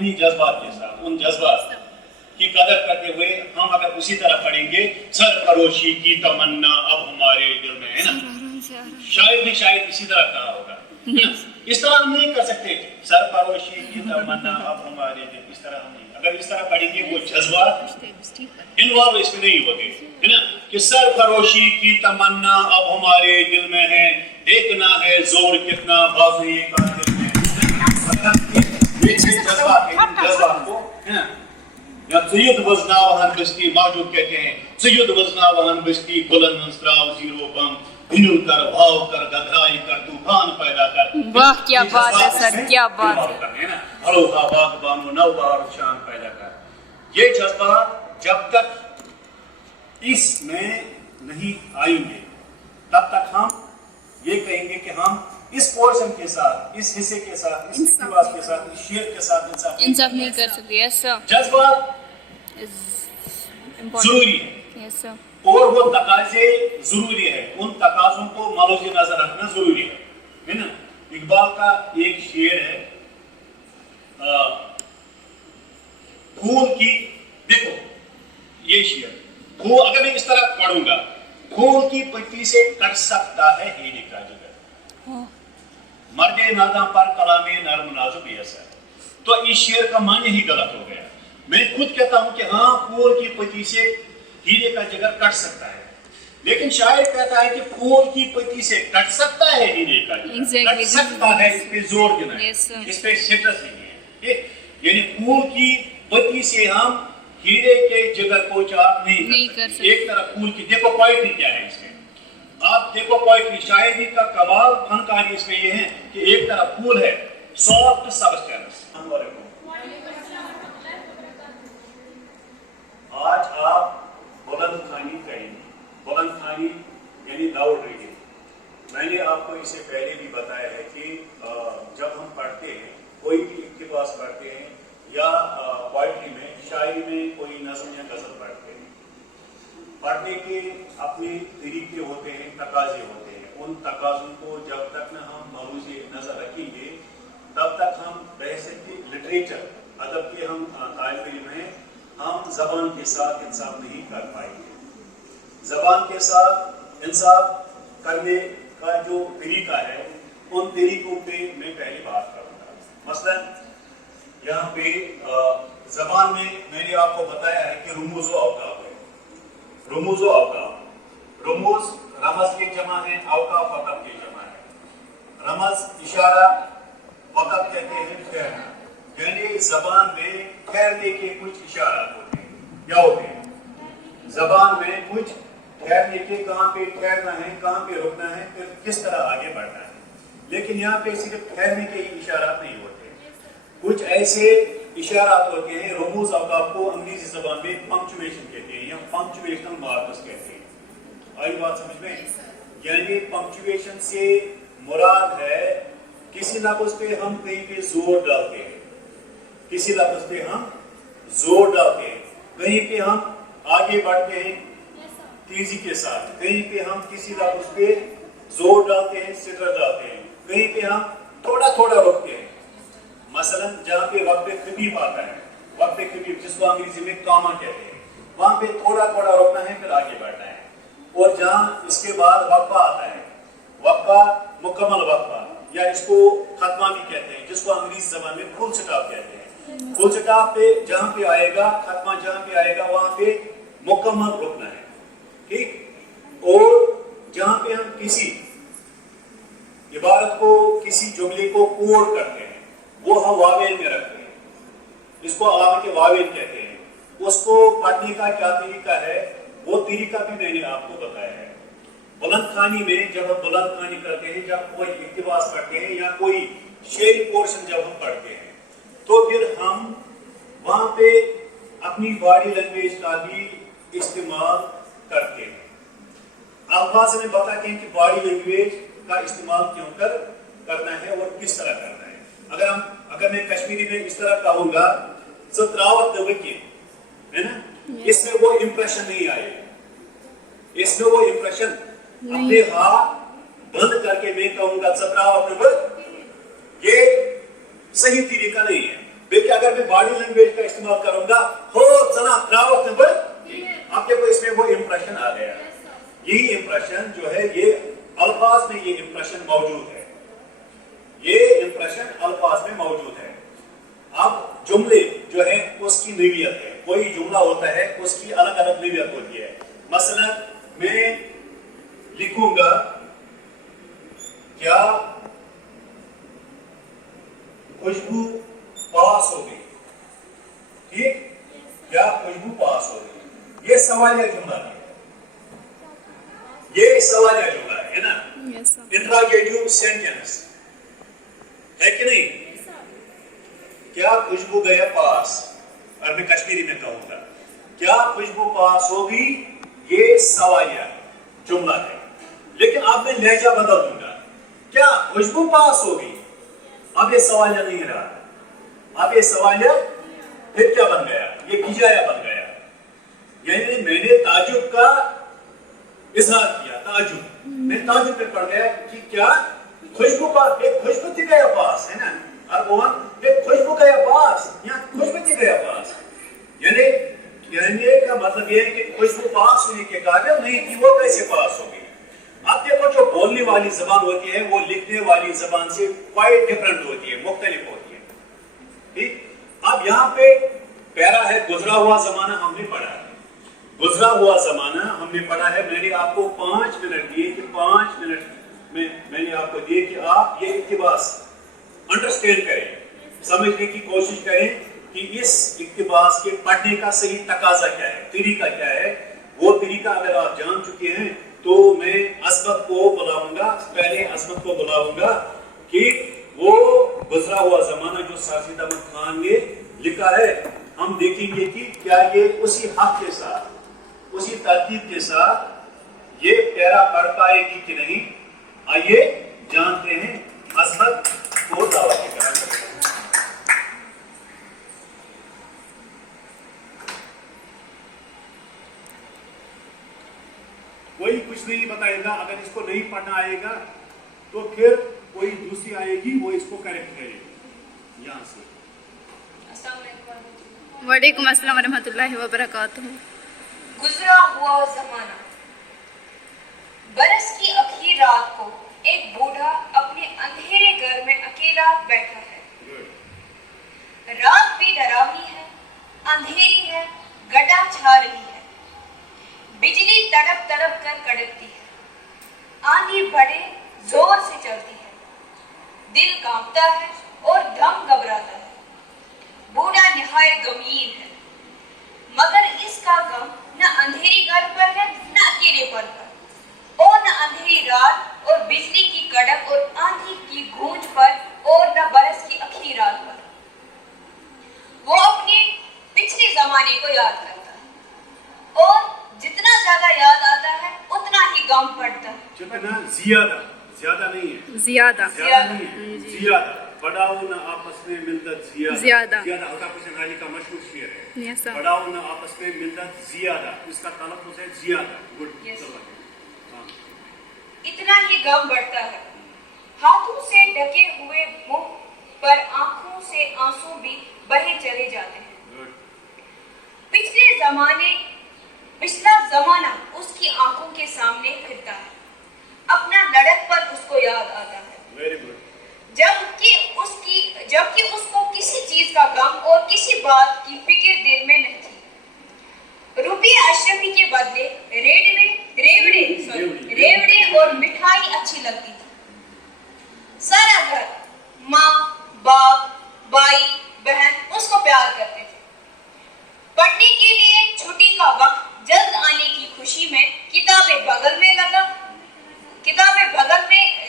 उन्हीं जज्बात के साथ, उन जज्बात की कदर करते हुए हम अगर उसी तरह पढ़ेंगे, सरफरोशी की तमन्ना अब हमारे दिल में है ना, शायद भी शायद इसी तरह कहा होगा, है ना? इस तरह हम नहीं कर सकते, सरफरोशी की तमन्ना अब हमारे दिल, इस तरह हम नहीं, अगर इस तरह पढ़ेंगे वो जज्बात इन्वॉल्व इसमें नहीं होते, है ना, कि सरफरोशी की तमन्ना अब हमारे दिल में है, देखना है जोर कितना बाज़ुए कातिल में, ये जज्बात है, जज्बात को, है ना, या सैयद वज़नावहन बस्ती माजूब कहते हैं, सैयद वज़नावहन बस्ती बुलंद मंसराव जीरो बम, हिनुल कर भाव कर गधराई कर तूफान पैदा कर। वाह क्या बात है सर, क्या बात है ना, अलोहा बागबानो नवबहार शान पैदा कर। ये जज्बात जब तक इसमें नहीं आएंगे तब तक हम ये कहेंगे कि हम इस पोर्शन के साथ, इस हिस्से के साथ, इस इक़्तिबास के साथ, इस शेर के साथ इंसाफ नहीं कर सकते। यस सर, जज्बात जरूरी है, यस सर, और वो तकाजे जरूरी है, उन तकाजों को मलूज़ नजर रखना जरूरी है ना। इकबाल का एक शेर है, फूल की, देखो ये शेर, फूल अगर मैं इस तरह पढ़ूंगा, फूल की पत्ती से कट सकता है हीरे का जिगर, मर्दे नादा पर कलामे नर्म नाजुक ऐसा, तो इस शेर का माने ही गलत हो गया। मैं खुद कहता हूं कि हाँ, फूल की पत्ती से हीरे का जिगर कट सकता है, लेकिन शायर कहता है कि फूल की पत्ती से कट सकता है हीरे का जिगर, कट सकता है, इस पे जोर देना है, इस पे स्टेटस नहीं है, यानी फूल की पत्ती से हम हीरे के जिगर को चाक नहीं कर सकते। एक तरफ फूल की, देखो पोएट्री क्या है इसमें, आप देखो पोएट्री, शायरी का कमाल, फनकारी इसमें ये है कि एक तरफ फूल है, सॉफ्ट सबस्टेंस। आज आप बुलंद खानी कहेंगे, बुलंद खानी यानी लाउड रीडिंग। मैंने आपको इससे पहले भी बताया है कि जब हम पढ़ते हैं, कोई भी इक़्तिबास पढ़ते हैं या पोएट्री में, शायरी में कोई नज़्म या गज़ल पढ़ते हैं, पढ़ने के अपने तरीके होते हैं, तकाजे होते हैं, उन तकाज़ों को जब तक न हम मलूज़ नज़र रखेंगे तब तक हम बहसती लिटरेचर, अदब के हम तालिब इल्म हैं, हम ज़बान के साथ इंसाफ नहीं कर पाएंगे। ज़बान के साथ इंसाफ करने का जो तरीका है, उन तरीकों पे मैं पहले बात करूँगा। मसलन यहाँ पे ज़बान में मैंने आपको बताया है कि रुमूज़ व औक़ाफ़ है, रुमूज़ व औक़ाफ़, रुमूज़ रमज़ के जमा है, औक़ाफ़ वक़फ़ के जमा है। रमज़ इशारा, वक़फ़ कहते हैं ठहरना, यानी ज़बान में ठहरने के कुछ इशारात होते हैं। क्या होते हैं? ज़बान में कुछ ठहरने के, कहाँ पे ठहरना है, कहाँ पे रुकना है, फिर किस तरह आगे बढ़ना है। लेकिन यहाँ पे सिर्फ ठहरने के ही इशारात नहीं होते, कुछ ऐसे इशारात होते हैं, रुमूज़ औक़ाफ़ को अंग्रेजी ज़बान में पंक्चुएशन कहते हैं या पंक्चुएशनल मार्कर्स कहते हैं। आई बात समझ में? यानी पंक्चुएशन से मुराद है किसी लफ्ज़ पे हम कहीं पे जोर डालते हैं, किसी लफ्ज़ पे हम जोर डालते हैं, कहीं पे हम आगे बढ़ते हैं तेजी के साथ, कहीं पे हम किसी लफ्ज़ पे जोर डालते हैं, सिटर डालते हैं, कहीं पे हम थोड़ा थोड़ा रुकते हैं। मसलन जहाँ पे वक्त खफीफ आता है, वक्त खफीफ जिसको अंग्रेजी में कामा कहते हैं, वहाँ पे थोड़ा थोड़ा रुकना है, फिर आगे बढ़ना है। और जहाँ इसके बाद वक्फा आता है, वक्फा मुकम्मल वक्फा, या इसको खत्मा भी कहते हैं, जिसको अंग्रेजी ज़बान में फुल स्टॉप कहते हैं। फुल स्टॉप पे जहाँ पे आएगा, खत्मा जहाँ पे आएगा, वहाँ पे मुकम्मल रुकना है, ठीक। और जहाँ पे हम किसी इबारत को, किसी जुमले को कोड करते हैं, वो हम वावेल में रखते हैं, इसको अलामत वावेल कहते हैं। उसको पढ़ने का क्या तरीका है, वो तरीका भी मैंने आपको बताया है। बुलंद खानी में जब हम बुलंद खानी करते हैं, जब कोई इक़्तिबास पढ़ते हैं या कोई शेरी पोर्शन जब हम पढ़ते हैं, तो फिर हम वहाँ पे अपनी बॉडी लैंग्वेज का भी इस्तेमाल करते हैं। अल्फाज में बताते हैं कि बॉडी लैंग्वेज का इस्तेमाल क्यों करना है और किस तरह करना है। अगर मैं कश्मीरी में इस तरह कहूँगा, सत्रावत दबके, है ना, इसमें वो इंप्रेशन नहीं आएगा, इसमें वो इंप्रेशन, अपने हाथ बंद करके मैं कहूँगा सत्रावत दबक, ये सही तरीका नहीं है। मैं क्या اگر میں باڈی لینگویج کا استعمال کروں گا ہو چنا کراؤ نمبر آپ دیکھو اس میں وہ امپریشن آ گیا. یہی امپریشن جو ہے یہ الفاظ میں یہ امپریشن موجود ہے. یہ امپریشن الفاظ میں موجود ہے. اب جملے جو ہے اس کی نوعیت ہے. کوئی جملہ ہوتا ہے اس کی الگ الگ نوعیت ہوتی ہے. مثلا میں لکھوں گا کیا خوشبو پاس ہو گئی. ٹھیک, کیا خوشبو پاس ہو گئی. یہ سوالیہ جملہ ہے. یہ سوالیہ جملہ ہے نا. انٹراگیٹو سینٹینس ہے کہ نہیں. کیا خوشبو گیا پاس, اور میں کشمیری میں کہوں گا کیا خوشبو پاس ہوگی. یہ سوالیہ جملہ ہے. لیکن اب میں لہجہ بدل دوں گا. کیا خوشبو پاس ہوگی. اب یہ سوالیہ نہیں رہا. اب یہ سوالیہ پھر کیا بن گیا, یہ ہجایہ بن گیا. یعنی میں نے تعجب کا اظہار کیا. تعجب میں تعجب پہ پڑ گیا کہ کیا خوشبو پاس, ایک خوشبو تھی گیا پاس ہے نا. اور ایک خوشبو گیا پاس, یہاں خوشبو تھی گیا پاس. یعنی کہنے کا مطلب یہ ہے کہ خوشبو پاس ہونے کے قابل نہیں تھی, وہ کیسے پاس ہوگی. اب دیکھو جو بولنے والی زبان ہوتی ہے وہ لکھنے والی زبان سے کوائٹ ڈفرنٹ ہوتی ہے, مختلف ہوتی ہے. ٹھیک, اب یہاں پہ پیرا ہے گزرا ہوا زمانہ ہم نے پڑھا ہے. گزرا ہوا زمانہ ہم نے پڑھا ہے. میں نے آپ کو 5 منٹ دیے کہ 5 منٹ میں نے آپ کو دیے کہ آپ یہ اقتباس انڈرسٹینڈ کریں, سمجھنے کی کوشش کریں کہ اس اقتباس کے پڑھنے کا صحیح تقاضا کیا ہے, طریقہ کیا ہے. وہ طریقہ اگر آپ جان چکے ہیں تو میں عصمت کو بلاؤں گا, پہلے عصمت کو بلاؤں گا کہ وہ گزرا ہوا زمانہ جو سرشید احمد خان نے لکھا ہے ہم دیکھیں گے کہ کیا یہ اسی حق کے ساتھ, اسی ترتیب کے ساتھ یہ پیرا پڑھ پائے گی کہ نہیں. آئیے جانتے ہیں عصمت کو دعوت کے کریں. کوئی کچھ نہیں بتائے گا. اگر اس کو نہیں پڑھنا آئے گا تو پھر کوئی دوسری آئے گی وہ اس کو کریکٹ کرے گی. یہاں سے وعلیکم السلام ورحمۃ اللہ وبرکاتہ. گزرا ہوا زمانہ. برس کی اخیر رات کو ایک بوڑھا اپنے اندھیرے گھر میں اکیلا بیٹھا ہے. رات بھی ڈراؤنی ہے, اندھیری ہے, گڈا چھا رہی ہے, بجلی تڑپ تڑپ کر کڑکتی ہے, آندھی بڑے زور سے چلتی ہے, دل کانپتا ہے اور دم گھبراتا ہے. بوڑھا نہایت غمگین ہے, مگر اس کا غم نہ اندھیری گھر پر ہے نہ اکیلے پر, اور نہ اندھیری رات اور بجلی کی کڑک اور آندھی کی گونج پر, اور نہ برس کی اخیر رات پر. وہ اپنے پچھلے زمانے کو یاد کرتا ہے, اور جتنا زیادہ یاد آتا ہے اتنا ہی غم پڑتا ہے. جتنا زیادہ, زیادہ نہیں ہے, زیادہ زیادہ نہیں ہے, زیادہ. بڑاؤ نہ آپس میں ملت زیادہ, زیادہ. الطاف حسین علی کا مشہور شعر ہے. Yes, sir. بڑاؤ نہ آپس میں ملت زیادہ, اس کا تلفظ ہے زیادہ. گڈ. Yes. اتنا ہی غم بڑھتا ہے. ہاتھوں سے ڈھکے ہوئے منہ پر آنکھوں سے آنسو بھی بہے چلے جاتے ہیں. پچھلا زمانہ اس کی آنکھوں کے سامنے پھرتا ہے, اپنا لڑک پر اس کو یاد آتا ہے. Very good. جبکہ اس کو کسی چیز کا غم اور کسی بات کی فکر دل میں نہیں تھی. روپے اشرفی کے بدلے ریوڑے اور مٹھائی اچھی لگتی تھی. سارا گھر, ماں, باپ, بھائی, بہن اس کو پیار کرتے تھے. پڑھنے کے لیے چھٹی کا وقت جلد آنے کی خوشی میں کتابیں بغل میں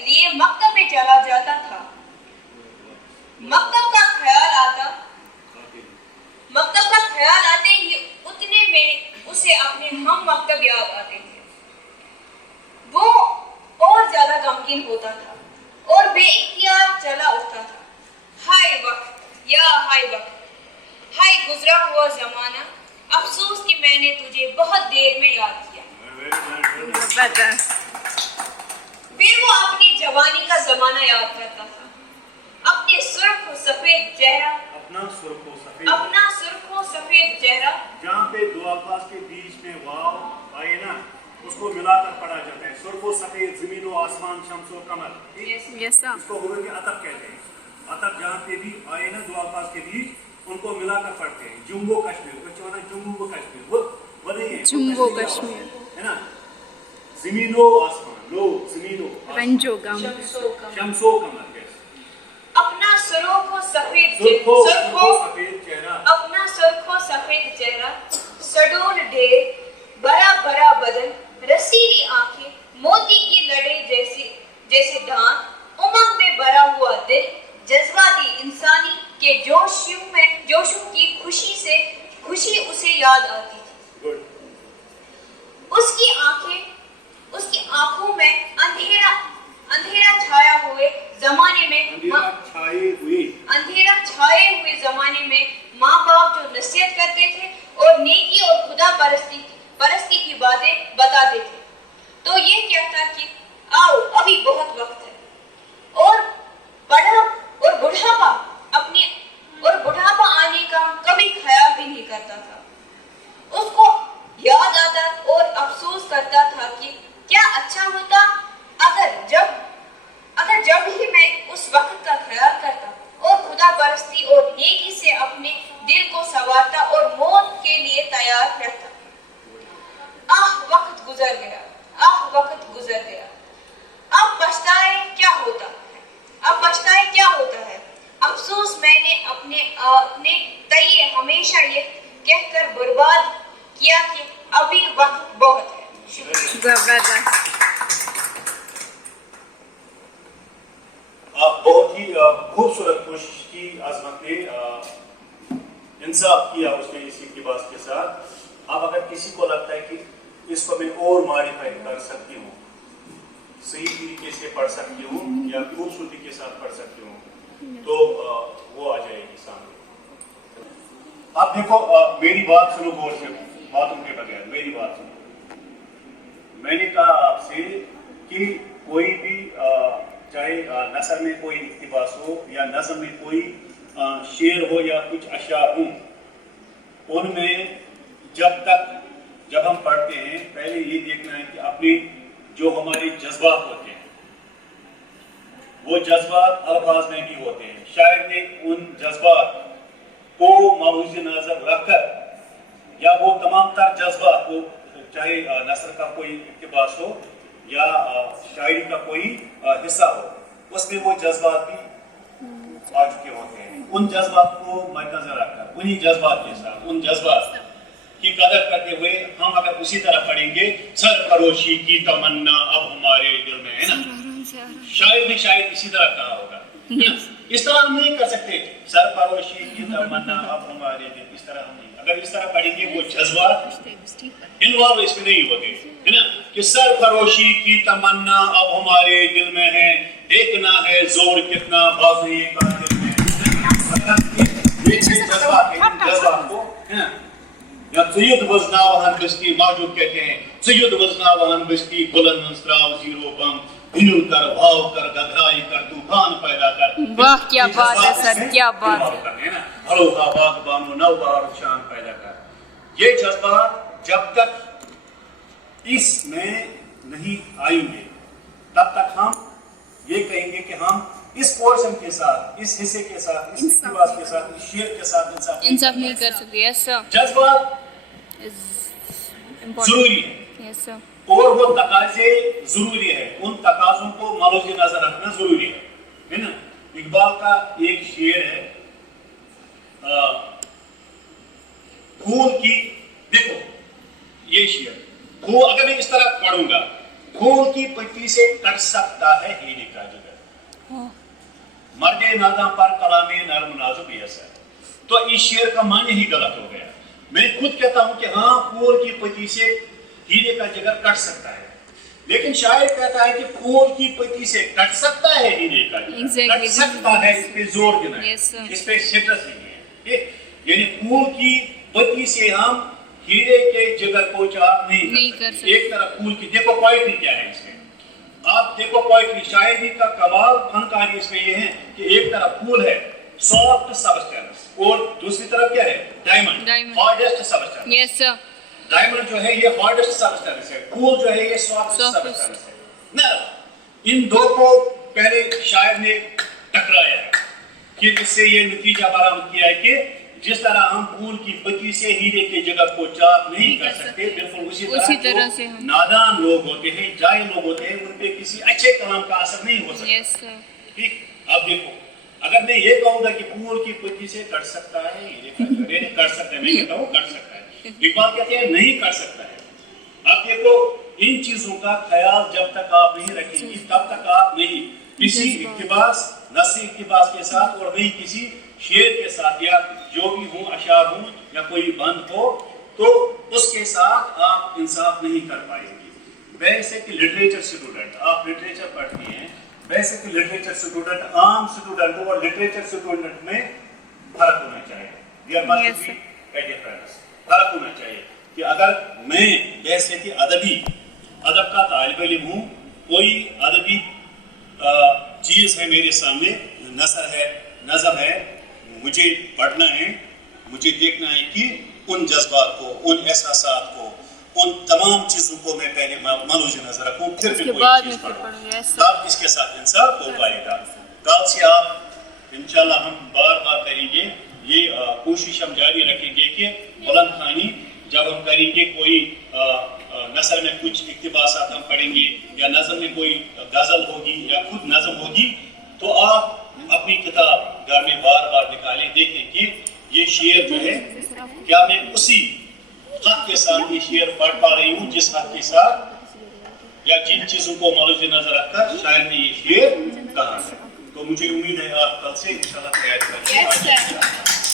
لیے مکتب میں چلا جاتا تھا. مکتب کا خیال آتے ہی اتنے میں اسے اپنے ہم مکتب یاد آتے تھے. وہ اور زیادہ غمگین ہوتا تھا اور بے اختیار چلا اٹھتا تھا. ہائے وقت, یا ہائے وقت, ہائے گزرا ہوا زمانہ, افسوس کہ میں نے تجھے بہت دیر میں یاد کیا. پھر وہ اپنی جوانی کا زمانہ یاد کرتا تھا, اپنے سرخ و سفید چہرہ, अपना सुर्खो सफेद, अपना सुर्खों सफेद चेहरा। जहाँ पे दो अल्फाज के बीच में वाव आए ना, उसको मिलाकर पढ़ा जाता है। सुर्खो सफेद, जमीन व आसमान, शम्स व कमर, यस सर। इसको हुए के अतब कहते हैं। अतब जहाँ पे भी आए ना दो अल्फाज के बीच, उनको मिलाकर पढ़ते हैं। जुम्बो कश्मीर, बच्चों ना जुम्बो कश्मीर, वो नहीं है, जुम्बो वो कश्मीर। है ना। जमीनो आसमान, लो जमीनो आसमान, रंजो गम। शम्सो कमर, अपना सुर्खों सफेद सुर्खो सुर्खों सफेद चेहरा, अपना सुर्खों सफेद चेहरा, सडोल ढेर, बड़ा बड़ा बदन, रसीली आंखें, मोती की लड़े जैसे दांत, उमंग में भरा हुआ दिल, जज्बाती इंसानी के जोशों की खुशी उसे याद आती थी। गुड। उसकी आंखों में अंधेरा छाए हुए जमाने में माँ बाप जो नसीहत करते थे और नेकी और खुदा परस्ती की बातें बताते थे, तो ये कहता कि आओ अभी बहुत वक्त है, और बुढ़ापा आने का कभी ख्याल भी नहीं करता था। उसको याद आता और अफसोस करता था कि क्या अच्छा होता अगर जब ही मैं उस वक्त का ख्याल करता और खुदा परस्ती और नेकी से अपने दिल को संवारता और मौत के लिए तैयार रहता। वक्त गुजर गया। अब पछताए क्या होता है। अफसोस मैंने अपने तय हमेशा ये कहकर बर्बाद किया कि अभी वक्त बहुत है। शुक्रिया। जबरदस्त। बहुत ही खूबसूरत कोशिश की आजमत ने, इंसाफ किया उसने इसी लिबास के साथ। अब अगर किसी को लगता है कि इसको मैं और मॉडिफाई कर सकती हूँ, सही तरीके से पढ़ सकती हूँ या खूबसूरती के साथ पढ़ सकती हूँ, तो वो आ जाएगी सामने। अब देखो, मेरी बात सुनो गौर से, बातों के बगैर मेरी बात सुनो। मैंने कहा आपसे कि कोई भी चाहे नसर में कोई इक्तिबास हो या नज़म में कोई शेर हो या कुछ अशार हो, उनमें जब हम पढ़ते हैं पहले ये देखना है कि अपने जो हमारे जज्बात होते हैं वो जज्बात अल्फाज में भी होते हैं। शायर ने उन जज्बात को मौजूद नजर रखकर या वो तमाम तर जज्बात को, चाहे नसर का कोई इक्तिबास हो या शायरी का कोई हिस्सा हो, उसमें वो जज्बात भी आ चुके होते हैं। उन जज्बात को मद्देनजर रखकर, उन्हीं जज्बात के साथ, उन जज्बात की कदर करते हुए हम अगर उसी तरह पढ़ेंगे, सरफरोशी की तमन्ना अब हमारे दिल में है ना, शायद ने शायद इसी तरह कहा होगा। इस तरह हम नहीं कर सकते, सरफरोशी की तमन्ना अब हमारे दिल, इस तरह हम नहीं। अगर इस तरह पढ़ेंगे वो जज्बात इन्वॉल्व इसमें नहीं होते, है ना, कि सरफरोशी की तमन्ना अब हमारे दिल में है, देखना है जोर कितना बाज़ुए का दिल में। ये जज्बात है, जज्बात को, है ना, या सैयद वज़नावहन बस्ती माजूब कहते हैं, सैयद वज़नावहन बस्ती बुलंद मंसराव जीरो बम, हिलुल कर भाव कर गधराई कर तूफान पैदा कर। वाह क्या बात है सर, क्या बात है ना, हरोहा बागबानो नवबहार शान पैदा कर। ये जज्बात जब तक इसमें नहीं आएंगे तब तक हम ये कहेंगे कि हम इस पोर्शन के साथ, इस हिस्से के साथ, इस इक्तिबास के साथ, इस शेर के साथ इंसाफ नहीं कर सकते। यस सर, जज्बात जरूरी है, यस सर, और वो तकाजे जरूरी है, उन तकाजों को मौजूद नजर रखना जरूरी है ना। इकबाल का एक शेर है, फूल की, देखो ये शेर, फूल अगर मैं इस तरह पढ़ूंगा, फूल की पत्ती से कट सकता है हीरे का जिगर, मर्दे नादा पर कलामे नरम नाजुक ऐसा। तो इस शेर का माने ही गलत हो गया। मैं खुद कहता हूं कि हाँ, फूल की पत्ती से हीरे का जिगर कट सकता है, लेकिन शायर कहता है कि फूल की पत्ती से कट सकता है हीरे का जिगर, कट सकता है, इस पे जोर देना है, इस पे स्टेटस नहीं है। यानी फूल की पत्ती से हम हीरे के जिगर को चाक नहीं कर सकते। एक तरफ फूल की, देखो पोएट्री क्या है इसमें, आप देखो पोएट्री, शायरी का कमाल, फनकारी इसमें ये है कि एक तरफ फूल है, सॉफ्ट सब्सटेंस, और दूसरी तरफ क्या है? Diamond, Diamond. Hardest substance. Yes sir. Diamond जो है ये हार्डेस्ट सब्सटेंस है, कूल जो है ये सॉफ्ट Softest. सब्सटेंस है ना। इन दो को पहले शायर ने टकराया है कि इससे ये नतीजा बरामद किया है कि जिस तरह हम फूल की पत्ती से हीरे के जगह को चाक नहीं कर सकते, बिल्कुल उसी तरह से जो हम नादान लोग होते हैं, जाहिल लोग होते हैं, उन पे किसी अच्छे कलाम का असर नहीं हो सकता। Yes sir. ठीक, अब देखो, अगर मैं ये कहूंगा कि फूल की पत्ती से कट सकता है, ये कर सकता है, मैं कहता हूँ कर सकता है, इकबाल कहते हैं नहीं कर सकता है। अब देखो, इन चीजों का ख्याल जब तक आप नहीं रखेंगे तब तक आप नहीं किसी इक्तिबास, नस्री इक्तिबास के साथ और नहीं किसी शेर के साथ या जो भी हो, अशार हो या कोई बंद हो, तो उसके साथ आप इंसाफ नहीं कर पाएंगे। वैसे कि लिटरेचर स्टूडेंट, आप लिटरेचर पढ़ती हैं, वैसे कि लिटरेचर स्टूडेंट, आम स्टूडेंट और लिटरेचर स्टूडेंट में फर्क होना चाहिए। There must Yes, be a difference. फर्क होना चाहिए कि अगर मैं जैसे कि अदब का तालिब इल्म हूँ, कोई अदबी चीज है मेरे सामने, नसर है, नज़म है, मुझे पढ़ना है, मुझे देखना है कि उन जज्बात को, उन एहसासात को, उन तमाम चीजों को मैं पहले मलूज़ नजर रखूं, फिर भी कोई बाद चीज में फिर पढ़ूं, पढ़ूं। यस तब इसके साथ इंसाफ हो पाएगा। कल से आप इंशाल्लाह हम बार बार करेंगे, ये कोशिश हम जारी रखेंगे कि बुलंद खानी जब हम करेंगे, कोई नसर में कुछ इक्तिबासात हम पढ़ेंगे या नज़म में कोई गजल होगी या खुद नज़म होगी, तो आप अपनी किताब घर में बार बार निकालें, देखें कि ये शेर जो है क्या मैं उसी हक के साथ ये शेर पढ़ पा रही हूँ जिस हक के साथ या जिन चीजों को मौजूद नजर रखकर शायर ने ये शेर कहा है। तो मुझे उम्मीद है आप कल से इंशाल्लाह तैयारी करेंगे।